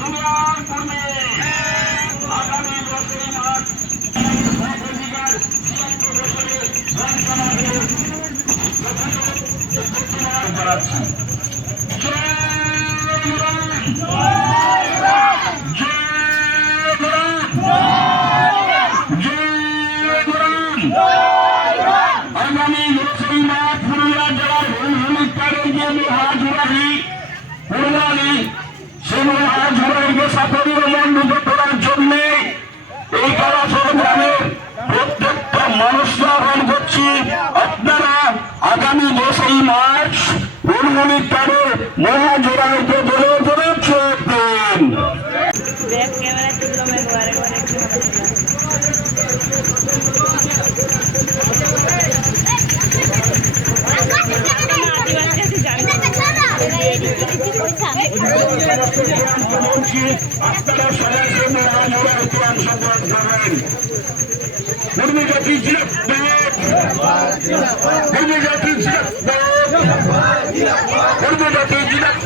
দুনিয়ার পূর্বে আগামী বছরই মাস অধিকার ছিয়াত্তর বছরে রং সমাজে করাচ্ছি জয় রাম জয় রাম জয় রাম আগামী লোকসভা পুরুলিয়া জেলার ভূমিকারে যে মহাজুরাহি পূর্ণালী সেই এই কালাসর গ্রামের প্রত্যেকটা মানুষকে আহ্বান করছি আপনারা আগামী দশই মার্চ বলে চোখ দিন ব্যাক ক্যামেরা মৌলানা কোরআন সংগ্রাম করবেন কর্মী জাতি জিরাত